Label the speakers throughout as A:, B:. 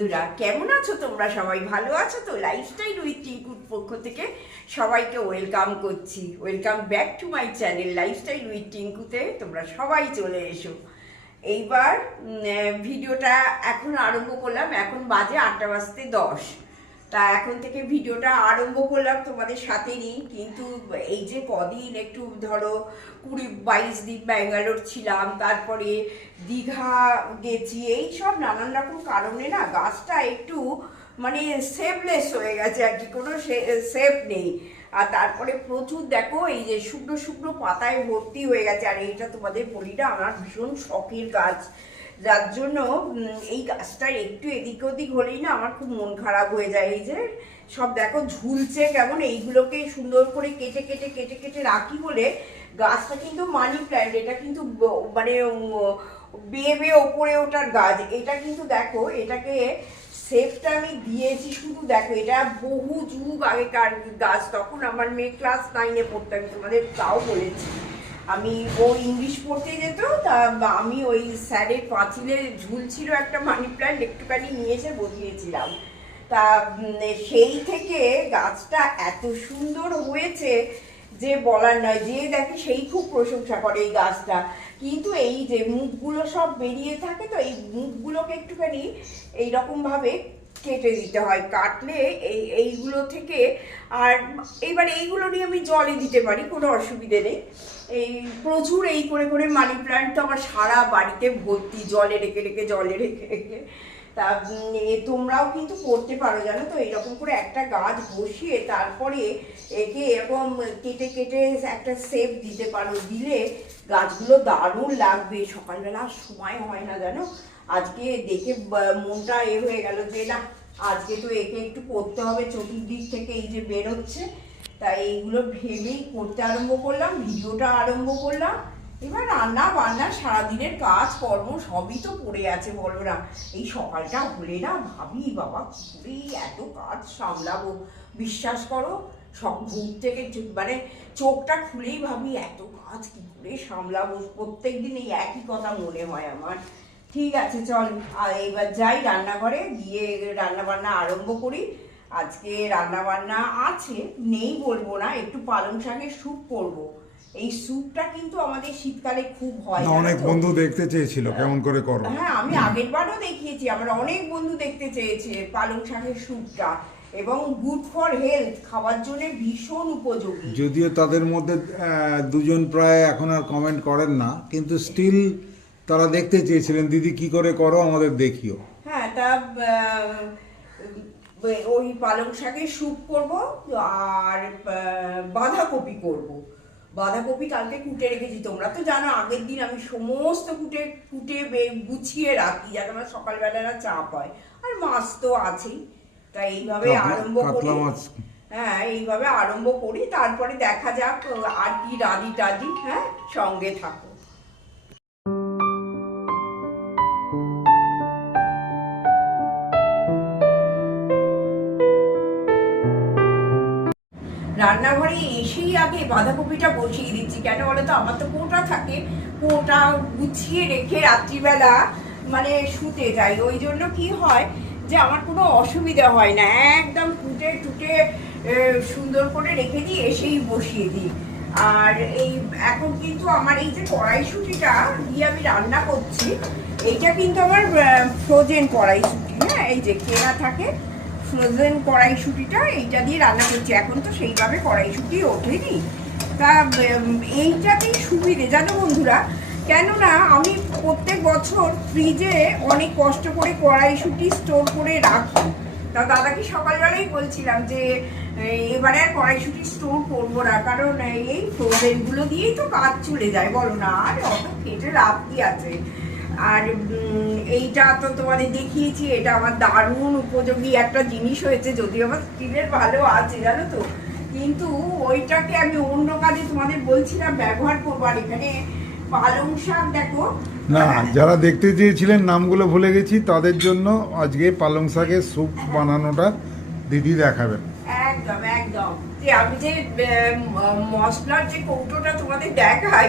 A: বন্ধুরা, কেমন আছো তোমরা? সবাই ভালো আছো তো? লাইফস্টাইল উইথ টিঙ্কুর পক্ষ থেকে সবাইকে ওয়েলকাম করছি। Welcome back to my channel lifestyle with টিঙ্কুতে তোমরা সবাই চলে এসো। এইবার ভিডিওটা এখন আরম্ভ করলাম। এখন বাজে আটটা বাজতে দশ। তা এখন থেকে ভিডিওটা আরম্ভ করলাম তোমাদের সাথে নিই কিন্তু এই যে কদিন একটু ধরো কুড়ি বাইশ দিন ব্যাঙ্গালোর ছিলাম, তারপরে দীঘা গেছি, এই সব নানান রকম কারণে না গাছটা একটু মানে সেফলেস হয়ে গেছে আর কি, কোনো সেফ নেই। আর তারপরে প্রচুর দেখো এই যে শুকনো শুকনো পাতায় ভর্তি হয়ে গেছে, আর এইটা তোমাদের বলি না আমার ভীষণ শখের গাছ। যার জন্য এই গাছটা একটু এদিক ওদিক হলেই না আমার খুব মন খারাপ হয়ে যায়। এই যে সব দেখো ঝুলছে কেমন, এইগুলোকে সুন্দর করে কেটে কেটে কেটে কেটে রাখি বলে গাছটা কিন্তু মানি প্ল্যান্ট, এটা কিন্তু মানে বেয়ে বেয়ে ওপরে ওঠার গাছ। এটা কিন্তু দেখো, এটাকে সেফটা আমি দিয়েছি শুধু দেখো, এটা বহু যুগ আগেকার গাছ, তখন আমার মেয়ে ক্লাস নাইনে পড়তো, আমি তোমাদের তাও বলেছি। আমি ও ইংলিশ পড়তে যেত, তা আমি ওই স্যারের পাঁচিলে ঝুলছিল একটা মানি প্ল্যান্ট একটুখানি নিয়ে এসে বসিয়েছিলাম। তা সেই থেকে গাছটা এত সুন্দর হয়েছে যে বলার নয়, যে দেখে সেই খুব প্রশংসা করে এই গাছটা। কিন্তু এই যে মুখগুলো সব বেরিয়ে থাকে, তো এই মুখগুলোকে একটুখানি এইরকম ভাবে কেটে দিতে হয়, কাটলে এই, এইগুলো থেকে আর এইবার এইগুলো নিয়ে আমি জলে দিতে পারি, কোনো অসুবিধে নেই। এই প্রচুর এই করে করে মানি প্ল্যান্ট তো আমার সারা বাড়িতে ভর্তি, জলে রেখে রেখে, জলে রেখে রেখে। তা তোমরাও কিন্তু করতে পারো, জানো তো? এরকম করে একটা গাছ বসিয়ে তারপরে একে এরকম কেটে কেটে একটা সেপ দিতে পারো, দিলে গাছগুলো দারুণ লাগবে। সকালবেলা সময় হয় না, জানো? আজকে দেখে মনটা এ হয়ে গেল যে না, আজকে তো একে একটু করতে হবে, চতুর্দিক থেকে এই যে বেরোচ্ছে তাই এইগুলো ভেবেই করতে আরম্ভ করলাম, ভিডিওটা আরম্ভ করলাম। এবার রান্না বান্না, সারাদিনের কাজ কর্ম সবই তো পড়ে আছে বলো না এই সকালটা হলে না ভাবি, বাবা, কি এত কাজ সামলাবো? বিশ্বাস করো সব ঘুম থেকে মানে চোখটা খুলেই ভাবি, এত কাজ কি করে সামলাবো? প্রত্যেক দিন এই একই কথা মনে হয় আমার। ঠিক আছে চল এবার যাই রান্নাঘরে গিয়ে রান্না বান্না আরম্ভ করি। আজকে রান্না বান্না আছে নেই বলব না একটু পালং শাকের স্যুপ করব। এই স্যুপটা কিন্তু আমাদের শীতকালে খুব হয়
B: না, অনেক বন্ধু দেখতে চেয়েছিল কেমন করে করো?
A: হ্যাঁ আমি আগের বারও দেখিয়েছি আমার অনেক বন্ধু দেখতে চেয়েছে পালং শাকের স্যুপটা। এবং গুড ফর হেলথ খাওয়ার জন্য ভীষণ উপযোগী।
B: যদিও তাদের মধ্যে দুজন প্রায় এখন আর কমেন্ট করেন না কিন্তু স্টিল তারা দেখতে চেয়েছিলেন দিদি কি করে করো? আমাদের দেখিও।
A: হ্যাঁ তা ওই পালং শাকের স্যুপ করব আর বাঁধাকপি করব। বাঁধাকপি কালকে কুটে রেখেছি। তোমরা তো জানো আগের দিন আমি সমস্ত কুটে কুটে গুছিয়ে রাখি যাতে আমার সকালবেলা না চাপ হয়। আর মাছ তো আছেই। তাই এইভাবে আরম্ভ করি। হ্যাঁ এইভাবে আরম্ভ করি। তারপরে দেখা যাক আর কি রাধি টাদি হ্যাঁ সঙ্গে থাকো। রান্নাঘরে এসেই আগে বাঁধাকপিটা বসিয়ে দিচ্ছি। কেন বলো তো আমার তো কোটা থাকে। কোটা গুছিয়ে রেখে রাত্রিবেলা মানে শুতে যাই। ওই জন্য কি হয় যে আমার কোনো অসুবিধা হয় না। একদম কুটে টুটে সুন্দর করে রেখে দিই এসেই বসিয়ে দিই। আর এই এখন কিন্তু আমার এই যে কড়াইশুটিটা দিয়ে আমি রান্না করছি, এইটা কিন্তু আমার ফ্রোজেন কড়াইশুটি হ্যাঁ? এই যে কেনা থাকে ফ্রোজেন কড়াইশুটিটা এইটা দিয়ে রান্না করছি। এখন তো সেইভাবে কড়াইশুটি ওঠেনি। তা এইটাতেই সুবিধে, জানো বন্ধুরা? কেননা আমি প্রত্যেক বছর ফ্রিজে অনেক কষ্ট করে কড়াইশুটি স্টোর করে রাখি। তা দাদাকে সকালবেলাই বলছিলাম যে এবারে আর কড়াইশুটি স্টোর করব না, কারণ এই ফ্রোজেনগুলো দিয়েই তো কাজ চলে যায়, বলো না? আর, অত কেটে লাভ কি আছে। আর এইটা তো তোমাদের দেখিয়েছি এটা আমার দারুণ উপযোগী একটা জিনিস হয়েছে যদিও আমার স্কিনের ভালো আছে জানো তো? কিন্তু ওইটাকে আমি অন্য কাজে তোমাদের বলছিলাম ব্যবহার করব আর এখানে পালং শাক দেখো।
B: না যারা দেখতে চেয়েছিলেন নামগুলো ভুলে গেছি তাদের জন্য আজকে পালং শাকের স্যুপ বানানোটা দিদি দেখাবেন।
A: একদম একদম। যে আমি যে মশলার যে কৌটোটা তোমাদের দেখাই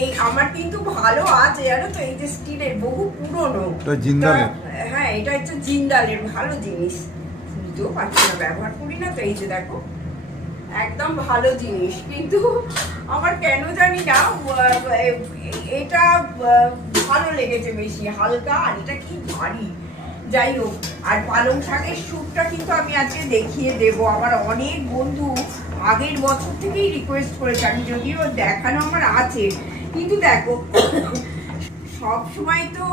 A: এই আমার কিন্তু ভালো আছে জানো তো? এই যে স্টিলের বহু পুরনো।
B: এটা জিন্দালের?
A: হ্যাঁ এটা হচ্ছে জিন্দালের ভালো জিনিস। বুঝতেও পারছি না ব্যবহার করি না তো এই যে দেখো। একদম ভালো জিনিস। কিন্তু আমার কেন জানি না এটা ভালো লেগেছে বেশি হালকা আর এটা কি ভারী। যাই হোক আর পালং শাকের স্যুপটা কিন্তু আমি আজকে দেখিয়ে দেব। আমার অনেক বন্ধু আগের বছর থেকেই রিকোয়েস্ট করেছে আমি যদিও দেখানো আমার আছে কিন্তু দেখো, সব সময় তো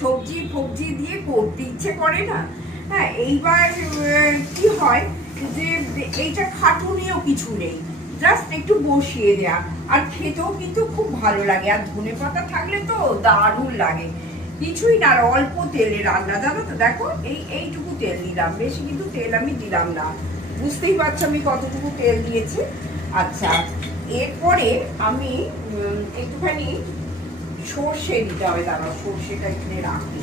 A: সবজি ফবজি দিয়ে করতে ইচ্ছে করে না। হ্যাঁ এইবার কি হয় যে, এইটা খাটুনিও কিছু নেই। জাস্ট একটু বসিয়ে দেয়া। আর খেতেও কিন্তু খুব ভালো লাগে। আর ধনে পাতা থাকলে তো দারুণ লাগে। কিছুই না, আর অল্প তেলে রান্না। জানো তো, দেখো, এই, এইটুকু তেল দিলাম। বেশি কিন্তু তেল আমি দিলাম না। বুঝতেই পারছ আমি কতটুকু তেল দিয়েছি। আচ্ছা এরপরে আমি একটুখানি সর্ষে দিতে হবে, দাঁড়াও, সর্ষেটা এখানে রাখি।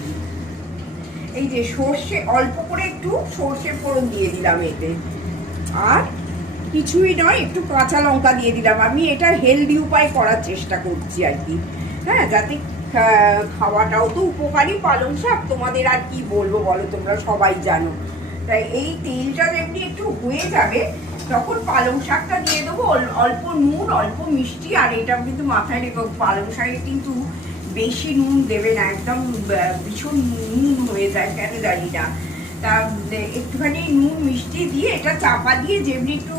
A: এই যে সর্ষে, অল্প করে একটু সর্ষে ফোড়ন দিয়ে দিলাম এতে। আর কিছুই নয়, একটু কাঁচা লঙ্কা দিয়ে দিলাম। আমি এটা হেলদি উপায় করার চেষ্টা করছি আর কি। হ্যাঁ যাতে খাওয়াটাও তো উপকারী পালং শাক। তোমাদের আর কি বলব বলো, তোমরা সবাই জানো। তাই এই তেলটা যেমনি একটু হয়ে যাবে, তখন পালং শাকটা দিয়ে দেবো। অল্প নুন, অল্প মিষ্টি, আর এটা কিন্তু মাথায় রেখো, পালং শাকে কিন্তু বেশি নুন দেবে না, একদম ভীষণ নুন হয়ে যায় কেন জানি না। তা, একটুখানি নুন, মিষ্টি দিয়ে এটা চাপা দিয়ে যেমনি একটু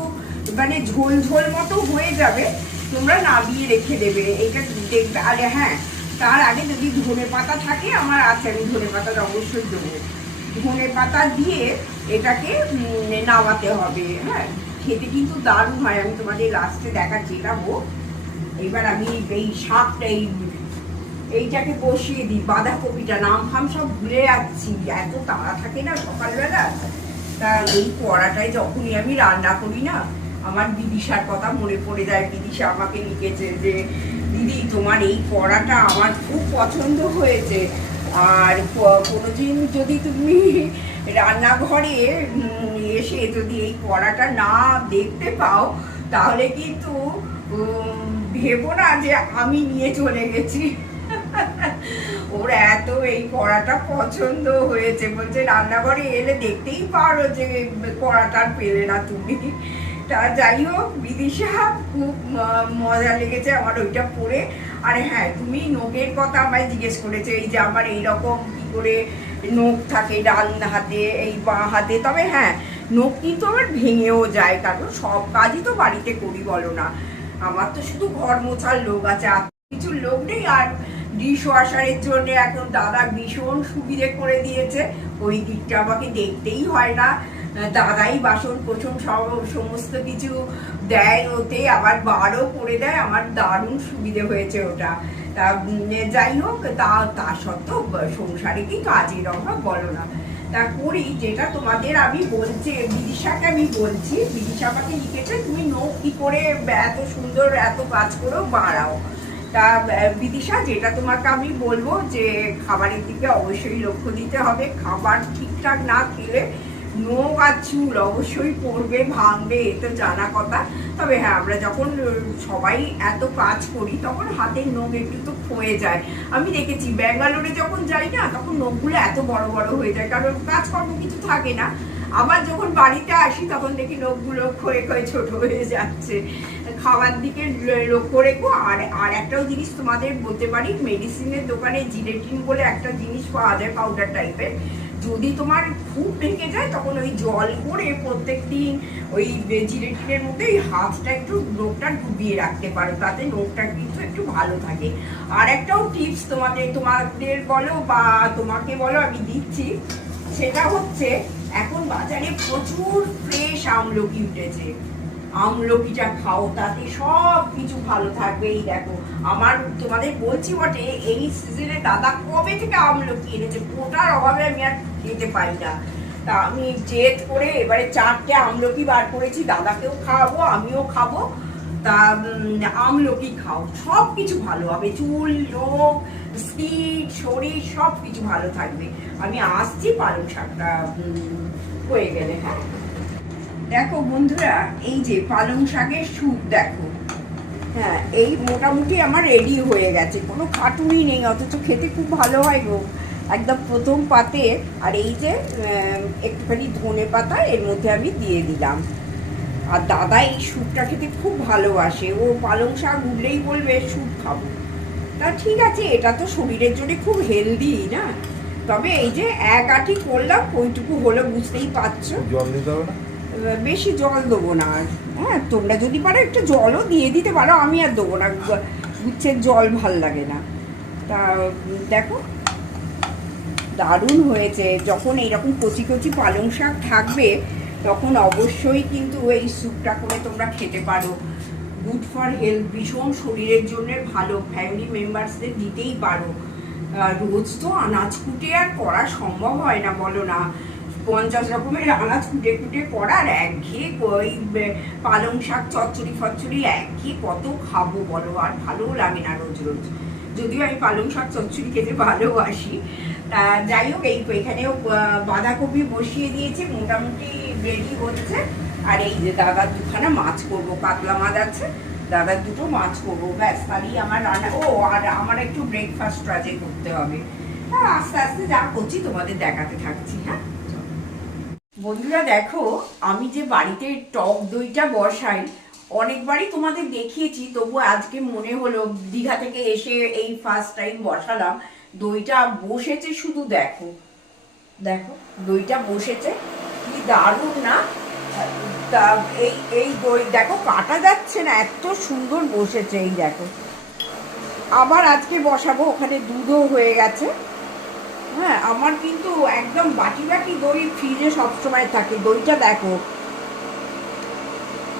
A: মানে ঝোল ঝোল মতো হয়ে যাবে, তোমরা নামিয়ে রেখে দেবে এটা দেখবে। আরে হ্যাঁ তার আগে যদি ধনে পাতা থাকে, আমার আছে, আমি ধনে পাতাটা অবশ্যই দেবো। ধনে পাতা দিয়ে এটাকে নামাতে হবে হ্যাঁ? খেতে কিন্তু দারুণ হয়। আমি তোমাদের লাস্টে দেখাচ্ছি দেখাবো এবার আমি এই শাকটা, এই এইটাকে বসিয়ে দিই। বাঁধাকপিটা নাম ফাম সব ভুলে যাচ্ছি। এত তাড়া থাকে না সকালবেলা? তা এই কড়াটায় যখনই আমি রান্না করি না, আমার বিদিশার কথা মনে পড়ে যায়। বিদিশা আমাকে লিখেছে যে, দিদি, তোমার এই কড়াটা আমার খুব পছন্দ হয়েছে। আর কোনোদিন যদি তুমি রান্নাঘরে এসে যদি এই কড়াটা না দেখতে পাও, তাহলে কিন্তু ভেবো না যে আমি নিয়ে চলে গেছি। ওর এত এই কড়াটা পছন্দ হয়েছে। বলছে, রান্নাঘরে এলে দেখতেই পারো যে কড়াটা পেলে না তুমি। তা যাই হোক, বিদিশা খুব মজা লেগেছে আমার ওইটা পরে আর হ্যাঁ তুমি নখের কথা আমায় জিজ্ঞেস করেছে, এই যে আমার এইরকম কি করে নখ থাকে ডান হাতে, এই বাঁ হাতে। তবে হ্যাঁ নখ কিন্তু আমার ভেঙেও যায়, কারণ সব কাজই তো বাড়িতে করি, বলো না। আমার তো শুধু ঘর মোছার লোক আছে, আর কিছু লোক নেই, আর ডিশ ওয়াশারের জন্য এখন দাদা ভীষণ সুবিধে করে দিয়েছে। ওই দিকটা আমাকে দেখতেই হয় না। দাদাই বাসন কোসন সব সমস্ত কিছু দেয় ওতে, আবার বারও করে দেয়, আমার দারুণ সুবিধে হয়েছে ওটা। তা যাই হোক, তা তা সত্ত্বেও সংসারে কি কাজের অভাব বলো না। তা করি, যেটা তোমাদের আমি বলছি, বিদিশাকে আমি বলছি, বিদিশা আমাকে লিখেছে, তুমি নোখ কি করে এত সুন্দর এত কাজ করেও বাড়াও। তা বিদিশা, যেটা তোমাকে আমি বলব যে, খাবারের দিকে অবশ্যই লক্ষ্য দিতে হবে। খাবার ঠিকঠাক না খেলে নোখ চুল অবশ্যই পড়বে, ভাঙবে, এ তো জানা কথা। তবে হ্যাঁ আমরা যখন সবাই এত কাজ করি, তখন হাতের নখ একটু তো ক্ষয়ে যায়। আমি দেখেছি, ব্যাঙ্গালোরে যখন যাই না, তখন নখগুলো এত বড় বড় হয়ে যায়, কারণ কাজকর্ম কিছু থাকে না। আবার যখন বাড়িতে আসি, তখন দেখি নখগুলো ক্ষয়ে ক্ষয়ে ছোট হয়ে যাচ্ছে। খাওয়ার দিকে লক্ষ্য রেখো। আর আর একটাও জিনিস তোমাদের বলতে পারি, মেডিসিনের দোকানে জিলেটিন বলে একটা জিনিস পাওয়া যায় পাউডার টাইপের যদি তোমার খুব পেকে যায়, তখন ওই জল করে প্রত্যেক দিন ওই জিলেটিনের মধ্যে ওই হাতটা একটু নখটা ডুবিয়ে রাখতে পারো, তাতে নখটা কিন্তু একটু ভালো থাকে। আর একটাও টিপস তোমাদের তোমাদের বলো বা তোমাকে বলো, আমি দিচ্ছি। সেটা হচ্ছে, এখন বাজারে প্রচুর ফ্রেশ আমলকি উঠেছে। আমলকিটা খাও, তাতে সব কিছু ভালো থাকবে। এই দেখো, আমার তোমাদের বলছি বটে, এই সিজনে দাদা কবে থেকে আমলকি এনেছে? কোটার অভাবে আমি আর খেতে পাই না। তা আমি জেদ করে এবারে চারটে আমলকি বার করেছি, দাদাকেও খাওয়াবো, আমিও খাব। তা আমলকি খাও, সব কিছু ভালো হবে, চুল রোগ স্কিন শরীর, সব কিছু ভালো থাকবে। আমি আসছি, পালং শাকটা হয়ে গেলে হ্যাঁ। দেখো বন্ধুরা, এই যে পালং শাকের স্যুপ, দেখো। হ্যাঁ এই মোটামুটি আমার রেডি হয়ে গেছে, কোনো খাটুনি নেই, অথচ খেতে খুব ভালো হয় গো। একদম প্রথম পাতে আর এই যে একটুখানি ধনে পাতা এর মধ্যে আমি দিয়ে দিলাম। আর দাদা এই স্যুপটা খেতে খুব ভালোবাসে। ও পালং শাক উঠলেই বলবে স্যুপ খাব। তা ঠিক আছে এটা তো শরীরের জন্য খুব হেলদি না? তবে এই যে এক আটি করলাম ওইটুকু হলো বুঝতেই পারছ?
B: জল দিতে হবে না?
A: বেশি জল দেবো না আর। হ্যাঁ তোমরা যদি পারো একটু জলও দিয়ে দিতে পারো আমি আর দেবো না। গুচ্ছের জল ভালো লাগে না। তা দেখো দারুণ হয়েছে। যখন এইরকম কচি কচি পালং শাক থাকবে, তখন অবশ্যই কিন্তু এই স্যুপটা করে তোমরা খেতে পারো। গুড ফর হেলথ ভীষণ শরীরের জন্য ভালো। ফ্যামিলি মেম্বার্সদের দিতেই পারো। রোজ তো আনাজ কুটে আর করা সম্ভব হয় না, বলো না। পঞ্চাশ রকমের আনাজ কুটে কুটে করার একঘেয়ে ওই পালং শাক, চচ্চড়ি ফচ্চড়ি একঘেয়ে কত খাব, বলো? আর ভালোও লাগে না রোজ রোজ। যদিও আমি পালং শাক, চচ্চড়ি খেতে ভালোবাসি। তা যাই হোক, এই এখানেও বাঁধাকপি বসিয়ে দিয়েছি, মোটামুটি রেডি হচ্ছে। আর এই যে দাদার দুখানা মাছ করব, কাতলা মাছ আছে, দাদার দুটো মাছ করব। ব্যাস তাহলেই আমার রান্না। ও, আর আমার একটু ব্রেকফাস্ট আজকে করতে হবে। হ্যাঁ আস্তে আস্তে যা করছি, তোমাদের দেখাতে থাকছি হ্যাঁ? বন্ধুরা, দেখো, আমি যে বাড়িতে টক দইটা বসাই, অনেকবারই তোমাদের দেখিয়েছি তবু আজকে মনে হলো দীঘা থেকে এসে এই ফার্স্ট টাইম বসালাম। দইটা বসেছে শুধু দেখো। দেখো, দইটা বসেছে। কি দারুণ না? তা এই এই দই, দেখো, কাটা যাচ্ছে না, এত সুন্দর বসেছে এই দেখো। আবার আজকে বসাবো, ওখানে দুধও হয়ে গেছে। হ্যাঁ আমার কিন্তু একদম বাটি বাটি দই ফ্রিজে সবসময় থাকে। দইটা দেখো।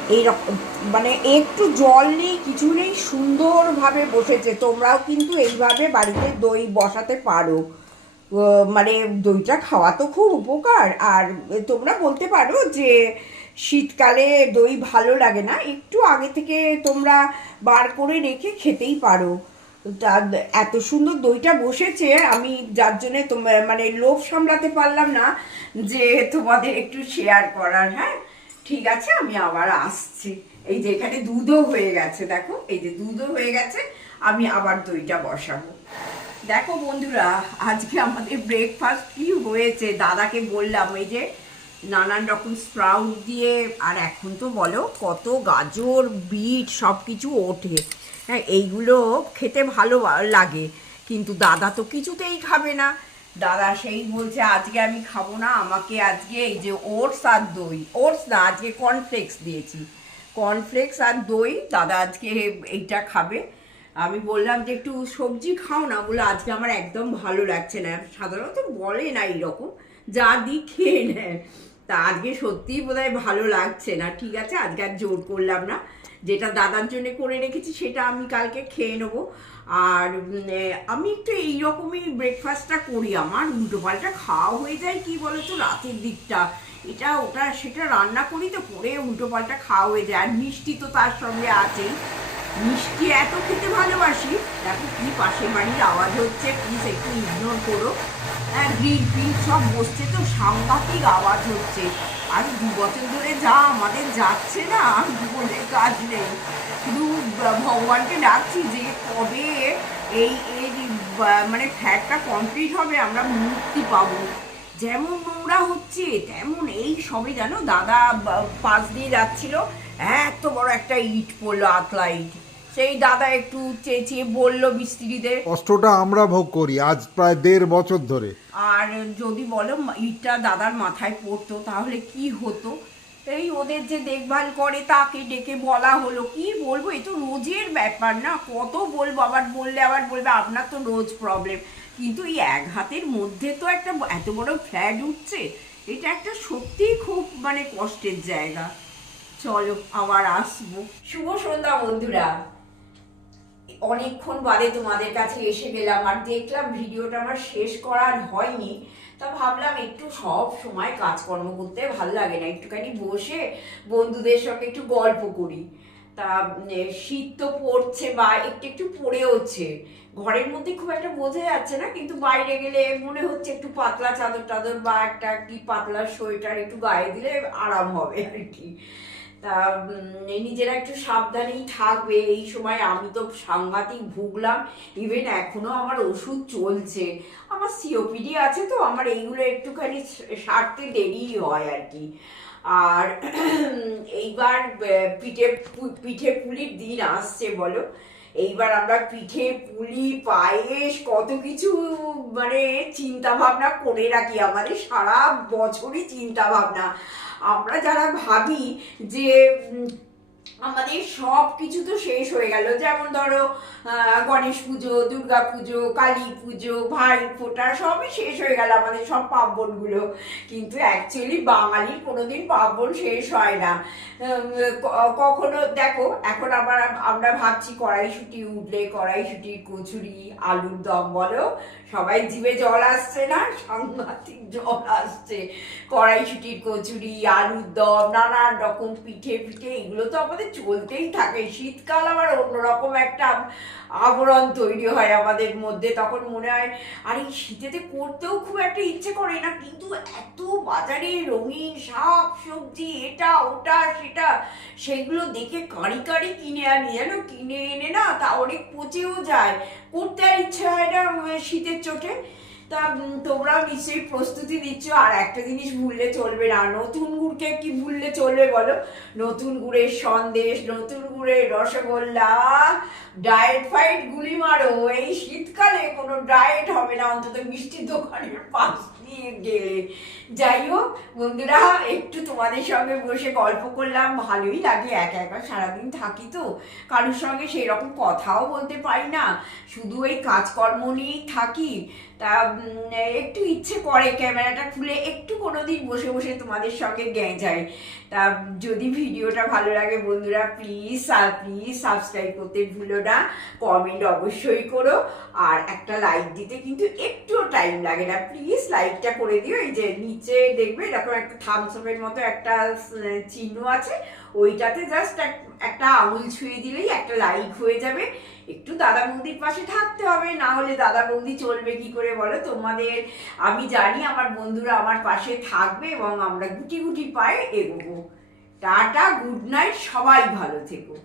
A: এইরকম। মানে একটু জল নেই, কিছু নেই, সুন্দরভাবে বসেছে। তোমরাও কিন্তু এইভাবে বাড়িতে দই বসাতে পারো। মানে দইটা খাওয়া তো খুব উপকার। আর তোমরা বলতে পারো যে শীতকালে দই ভালো লাগে না। একটু আগে থেকে তোমরা বার করে রেখে খেতেই পারো। তা এত সুন্দর দইটা বসেছে, আমি যার জন্যে তোমার মানে লোভ সামলাতে পারলাম না যে তোমাদের একটু শেয়ার করার। হ্যাঁ ঠিক আছে, আমি আবার আসছি। এই যে এখানে দুধও হয়ে গেছে, দেখো, এই যে দুধও হয়ে গেছে, আমি আবার দইটা বসাবো। দেখো বন্ধুরা, আজকে আমাদের ব্রেকফাস্ট কি হয়েছে? দাদাকে বললাম, এই যে নানান রকম স্প্রাউট দিয়ে, আর এখন তো বলো কত গাজর, বিট সব কিছু ওঠে। হ্যাঁ এইগুলো খেতে ভালো লাগে, কিন্তু দাদা তো কিছুতেই খাবে না। দাদা সেই বলছে, আজকে আমি খাব না, আমাকে আজকে এই যে ওটস আর দই। ওটস না, আজকে কর্নফ্লেক্স দিয়েছি। কর্নফ্লেক্স আর দই। দাদা আজকে এইটা খাবে। আমি বললাম যে একটু সবজি খাও না। বলে আজকে আমার একদম ভালো লাগছে না। সাধারণত বলে না এইরকম। যা দিই খেয়ে নেয় তা আজকে সত্যিই বোধহয় ভালো লাগছে না। ঠিক আছে, আজকে আর জোর করলাম না। যেটা দাদার জন্য করে রেখেছি, সেটা আমি কালকে খেয়ে নেব। আর আমি একটু এইরকমই ব্রেকফাস্টটা করি। আমার উল্টো পাল্টা খাওয়া হয়ে যায় কি বলতো? রাতের দিকটা। এটা ওটা সেটা রান্না করি তো, করে উল্টো পাল্টা খাওয়া হয়ে যায়। আর মিষ্টি তো তার সঙ্গে আছেই। মিষ্টি এত খেতে ভালোবাসি। দেখো কি পাশের বাড়ির আওয়াজ হচ্ছে প্লিজ একটু ইগনোর করো। হ্যাঁ গ্রিল ফিল সব বসছে তো, সাংঘাতিক আওয়াজ হচ্ছে। আর দু বছর ধরে যা আমাদের যাচ্ছে না বলে কাজ নেই। শুধু ভগবানকে ডাকছি যে কবে এই এই মানে ফ্যাটটা কমপ্লিট হবে, আমরা মুক্তি পাবো। যেমন নোংরা হচ্ছে তেমন এই সবে জানো দাদা পাশ দিয়ে যাচ্ছিল এত বড় একটা ইট পড়ল আতলা ইট। সেই দাদা একটু চেঁচিয়ে বলল মিস্ত্রিদের
B: কষ্টটা আমরা ভোগ করি আজ প্রায় দেড় বছর ধরে।
A: আর যদি বলো ইটটা দাদার মাথায় পড়তো তাহলে কি হতো? এই ওদের যে দেখভাল করে তাকে ডেকে বলা হলো। কি বলব? এই তো রোজের ব্যাপার না। কত বলব? আবার বললে আবার বলবে, আপনার তো রোজ প্রবলেম কিন্তু এই এক হাতের মধ্যে তো একটা এত বড় ফ্ল্যাট উঠছে, এটা একটা সত্যিই খুব মানে কষ্টের জায়গা। চলো, আবার আসব। শুভ সন্ধ্যা বন্ধুরা। অনেকক্ষণ বাদে তোমাদের কাছে এসে গেলাম, আর দেখলাম ভিডিওটা আমার শেষ করার হয়নি। তা ভাবলাম একটু সব সময় কাজকর্ম করতে ভালো লাগে না। একটুখানি বসে বন্ধুদের সঙ্গে একটু গল্প করি। তা শীত তো পড়ছে বা একটু একটু পড়েওছে ঘরের মধ্যে খুব একটা বোঝা যাচ্ছে না, কিন্তু বাইরে গেলে মনে হচ্ছে একটু পাতলা চাদর টাদর বা একটা কি পাতলা সোয়েটার একটু গায়ে দিলে আরাম হবে আর কি। তা নিজেরা একটু সাবধানেই থাকবে। এই সময় আমি তো সাংঘাতিক ভুগলাম। ইভেন এখনও আমার ওষুধ চলছে। আমার সিওপিডি আছে তো, আমার এইগুলো একটুখানি সারতে দেরি হয় আর কি। আর এইবার পিঠে পিঠে পুলির দিন আসছে বলো। এইবার আমরা পিঠে পুলি, পায়েস, কত কিছু মানে চিন্তা ভাবনা করে রাখি। আমাদের সারা বছরই চিন্তা ভাবনা আমরা যারা ভাবি যে আমাদের সব কিছু তো শেষ হয়ে গেল। যেমন ধরো গণেশ পুজো, দুর্গা পুজো, কালী পুজো, ভাই ফোঁটা সবই শেষ হয়ে গেল আমাদের সব পার্বণগুলো। কিন্তু অ্যাকচুয়ালি বাঙালির কোনোদিন পার্বণ শেষ হয় না। কখনো দেখো, এখন আবার আমরা ভাবছি কড়াইশুটি উঠলে কড়াইশুটির কচুরি, আলুর দম বলো সবাই জিভে জল আসছে না, সাংঘাতিক জল আসছে। কড়াইশুটির কচুরি, আলুর দম, নানান রকম পিঠে পিঠে, এগুলো তো আমাদের চলতেই থাকে। শীতকাল আবার অন্যরকম একটা আবরণ তৈরি হয় আমাদের মধ্যে। তখন মনে হয়, আর এই শীতেতে করতেও খুব একটা ইচ্ছে করে না, কিন্তু এত বাজারে রঙিন শাক, সবজি, এটা, ওটা, সেটা, সেগুলো দেখে কাঁড়ি কাঁড়ি কিনে আনি। জানো কিনে এনে না তা অনেক পচেও যায়। করতে আর ইচ্ছে হয় না শীতের চোটে। তা তোমরাও নিশ্চয়ই প্রস্তুতি নিচ্ছ। আর একটা জিনিস ভুললে চলবে না। নতুন গুড়কে কি ভুললে চলবে বলো? নতুন গুড়ের সন্দেশ, নতুন গুড়ের রসগোল্লা ডায়েট ফাইট গুলি মারো। এই শীতকালে কোনো ডায়েট হবে না। অন্তত মিষ্টির দোকানের পাশ দিয়ে গেলে। যাই হোক, বন্ধুরা, একটু তোমাদের সঙ্গে বসে গল্প করলাম। ভালোই লাগে, একা একা সারাদিন থাকি তো। কারোর সঙ্গে সেই রকম কথাও বলতে পারি না। শুধু এই কাজকর্ম নিয়েই থাকি। তা একটু ইচ্ছে করে ক্যামেরাটা খুলে একটু কোনো দিন বসে বসে তোমাদের সঙ্গে যায়। তা, যদি ভিডিওটা ভালো লাগে বন্ধুরা প্লিজ প্লিজ সাবস্ক্রাইব করতে ভুলো না। কমেন্ট অবশ্যই করো। আর একটা লাইক দিতে কিন্তু একটুও টাইম লাগে না। প্লিজ লাইকটা করে দিও। এই যে নিচে দেখবে এরকম একটা থামস আপের মতো একটা চিহ্ন আছে। ওইটাতে জাস্ট একটা আঙুল ছুঁয়ে দিলেই একটা লাইক হয়ে যাবে। একটু দাদা বৌদির পাশে থাকতে হবে, না হলে দাদা বৌদি চলবে কি করে বলো? তোমাদের, আমি জানি আমার বন্ধুরা আমার পাশে থাকবে এবং আমরা গুটি গুটি পায়ে এগোবো। টাটা গুড নাইট সবাই ভালো থেকো।